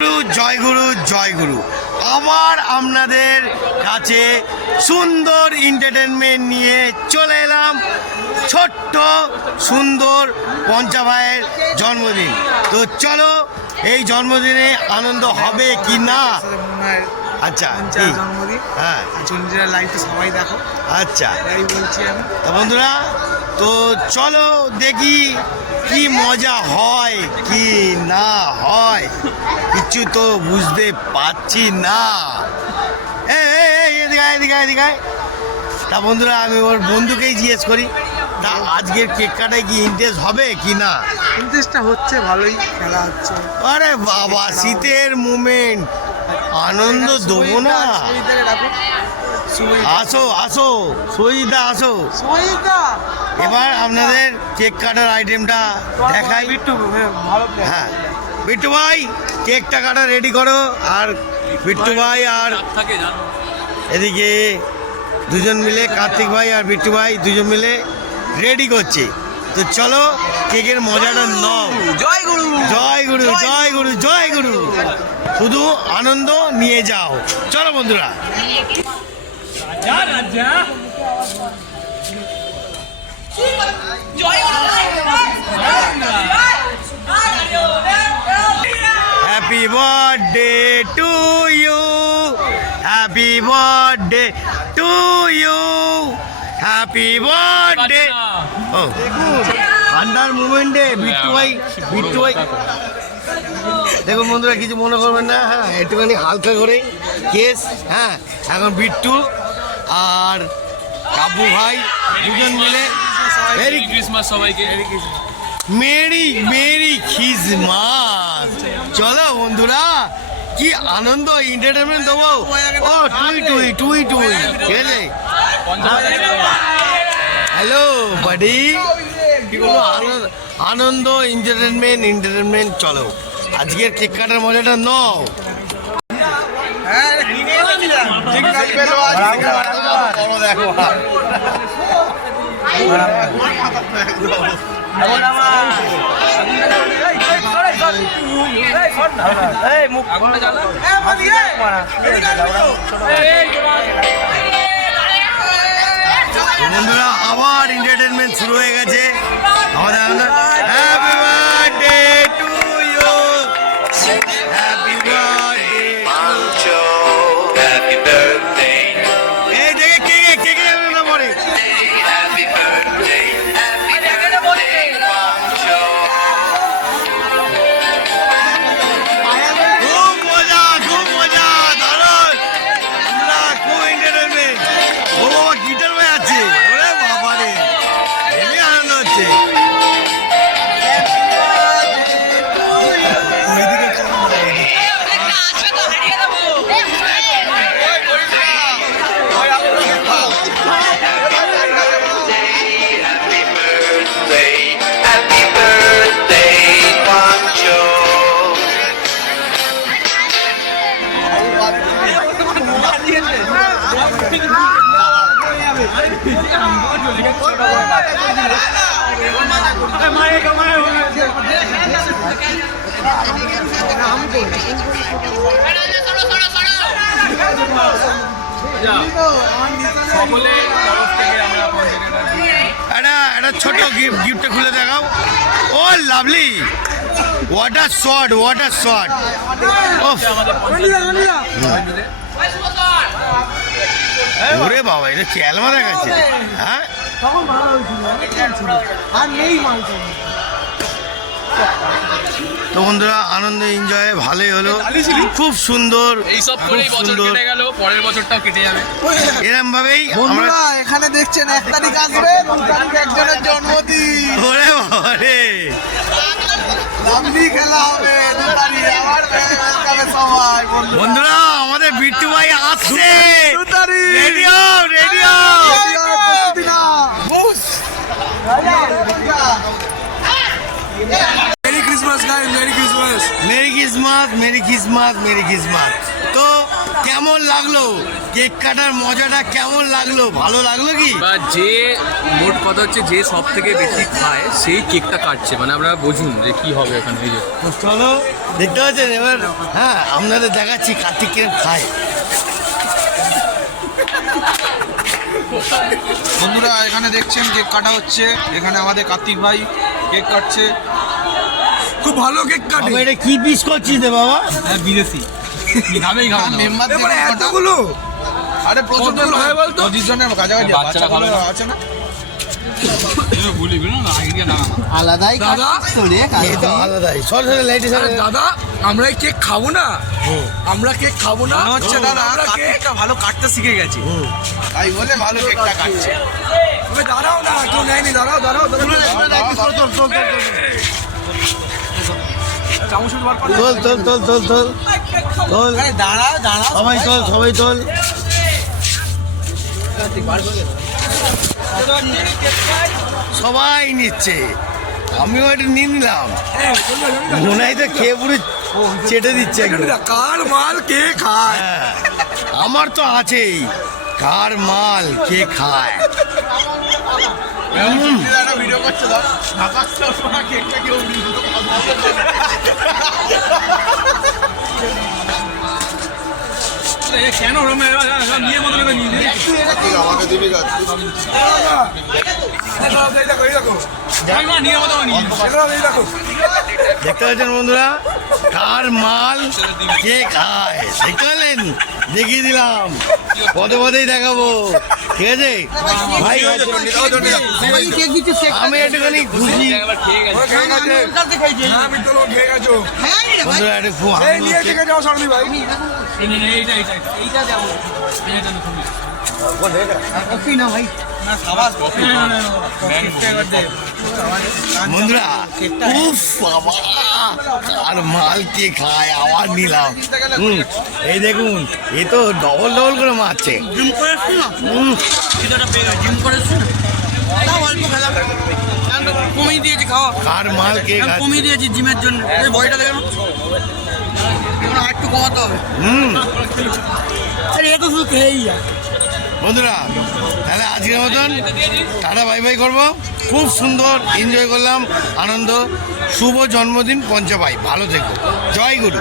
জয় গুরু জয় গুরু। আবার আপনাদের কাছে সুন্দর এন্টারটেনমেন্ট নিয়ে চলে এলাম। ছোট্ট সুন্দর পঞ্চা ভাইয়ের জন্মদিন। তো চলো এই জন্মদিনে আনন্দ হবে কি না। আচ্ছা জন্মদিন, হ্যাঁ চন্দ্রিরা লাইভটা সবাই দেখো। আচ্ছা তাই বলছি আমি। তো বন্ধুরা, তো চলো দেখি কি মজা হয় কি না হয়, কিছু তো বুঝতে পারছি না। এদিকে তা বন্ধুরা, আমি ওর বন্ধুকেই জিজ্ঞেস করি, তা আজকের কেক কাটায় কি ইন্টারেস্ট হবে কি না। ইন্টারেস্টটা হচ্ছে, ভালোই খেলা হচ্ছে। আরে বাবা, শীতের মুমেন্ট, আনন্দ দেবো না। আসো আসো সহিদা, আসো। এবার আপনাদের কেক কাটার আইটেমটা দেখাই। হ্যাঁ বিট্টু ভাই, কেকটা কাটা রেডি করো। আর বিট্টু ভাই আর এদিকে দুজন মিলে, কার্তিক ভাই আর বিট্টু ভাই দুজন মিলে রেডি করছে। তো চলো কেকের মজাটা নাও। জয় গুরু জয় গুরু জয় গুরু জয় গুরু, শুধু আনন্দ নিয়ে যাও। চলো বন্ধুরা। Happy birthday to you, happy birthday to you, happy birthday. ও ঠান্ডার মুভমেন্টে বিট্টু ভাই দেখুন বন্ধুরা, কিছু মনে করবেন না। হ্যাঁ একটুখানি হালকা করে কেস। হ্যাঁ এখন বিট্টু আর কাবু ভাই দুজন মিলে মেরি ক্রিসমাস সবাইকে। Merry merry Christmas. চলো বন্ধুরা, কি আনন্দ এন্টারটেনমেন্ট দেবো। ও টুই ঠিক আছে। হ্যালো বাডি, আনন্দ এন্টারটেনমেন্ট। চলো আজকের কেক কাটার মজাটা নাও। বন্ধুরা, আবার এন্টারটেনমেন্ট শুরু হয়ে গেছে আমাদের। Happy birthday to you, happy birthday. Happy birthday, এই দেখে কেকে আনন্দ পড়ে। happy birthday, happy birthday, Pancho. খুব মজা দারুণ। আমরা খুব এন্টারটেনমেন্ট। ও বাবা, গিটার বাজাচ্ছে। ওরে বাবা রে, হেবি আনন্দ হচ্ছে। Happy birthday, happy birthday, Pancho. একটা ছোট গিফটটা খুলে দেখাও। ও লাভলি, ওয়াটার শট। ওরে বাবা, এটা ক্যালমা দেখাচ্ছে। হ্যাঁ তখন ভালো হয়েছিল, আর নেই মাল। তো বন্ধুরা, আনন্দ এনজয় ভালোই হলো, খুব সুন্দর। এইসব করেই বছর কেটে গেল, পরের বছরটাও কেটে যাবে। এরম ভাবেই আমরা। বন্ধুরা এখানে দেখছেন 1 তারিখ আসবে, 2 তারিখ একজনের জন্মদিন। ওরে বাবা রে, লাভলি খেলা হবে 2 তারিখ। আবার ওয়েলকামে সবাই বন্ধুরা, আমাদের বিট্টু ভাই আসছে। 2 তারিখ রেডিও merry Christmas guys, merry Christmas. Merry Christmas. Merry Christmas, merry Christmas. তো কেমন লাগলো কেক কাটার মজাটা, কেমন লাগলো? ভালো লাগলো কি? বা যে মোট কথা হচ্ছে যে সব থেকে বেশি খায় সেই কেকটা কাটছে, মানে আমরা বুঝুন যে কি হবে এখানে। এই যে তো চলো, দেখতে পাচ্ছেন এবার। হ্যাঁ, আপনাদের দেখাচ্ছি কার্তিক কিরম খায়। বন্ধুরা এখানে দেখছেন কেক কাটা হচ্ছে, এখানে আমাদের কার্তিক ভাই কেক কাটছে, খুব ভালো কেক কাটে। বাবা, এটা কি পিস করছিস রে বাবা? বিদেশি খাবেই খাবে মেম্বার এতগুলো আরে প্রচুর হয় বলতো 25 জনের কাছাকাছি বাচ্চারা খাবে না। আছে না? আলাদাই দাদা এই তো আলাদাই। সরাসরি লাইটে আরে দাদা আমরা এই কেক খাবো না, আমরা কেক খাবো না। মনে হচ্ছে দাদা আমরা কেক কার্তিকটা ভালো কাটতে শিখে গেছে, তাই বলে ভালো কেকটা কাটছে। তবে দাঁড়াও না, কেউ নেয়নি, দাঁড়াও দাঁড়াও তোল তোল তোল তোল তোল তোল, দাঁড়াও দাঁড়াও সবাই তোল, সবাই তোল। সবাই নিচ্ছে, আমিও একটু নিয়ে নিলাম। মনে হয় তো খেয়ে পুরো চেটে দিচ্ছে একদম। কার মাল কে খায়? হ্যাঁ, আমার তো আছেই, কার মাল কে খায়। ভিডিও করছে দাও কেকটা কেউ কেন নিয়ে মতো আমাকে দিবি গাছ নিয়ে মতো দেখতে পাচ্ছেন বন্ধুরা, কার মাল কে খায় দেখতে পেলেন? দেখিয়ে দিলাম, পদে পদেই দেখাবো, ঠিক আছে ভাই? আমি একটুখানি খুশি বন্ধুরা, একটু খুব আনন্দ। বন্ধুরা উফ বাবা, আর মাল কে খায় আবার নিলাম। এই দেখুন, এ তো ডবল ডবল করে মারছে। কমিয়ে দিয়েছি খাওয়া, কার মাল কে খায়? কমিয়ে দিয়েছি জিমের জন্য। এই বয়টা দেখেন, একটু কমাতে হবে। আরে এ তো শুধু খেয়েই যায়। বন্ধুরা তাহলে আজকের মতন টাটা বাই বাই করবো। খুব সুন্দর এনজয় করলাম, আনন্দ। শুভ জন্মদিন পঞ্চা ভাই, ভালো থেকো, জয় গুরু।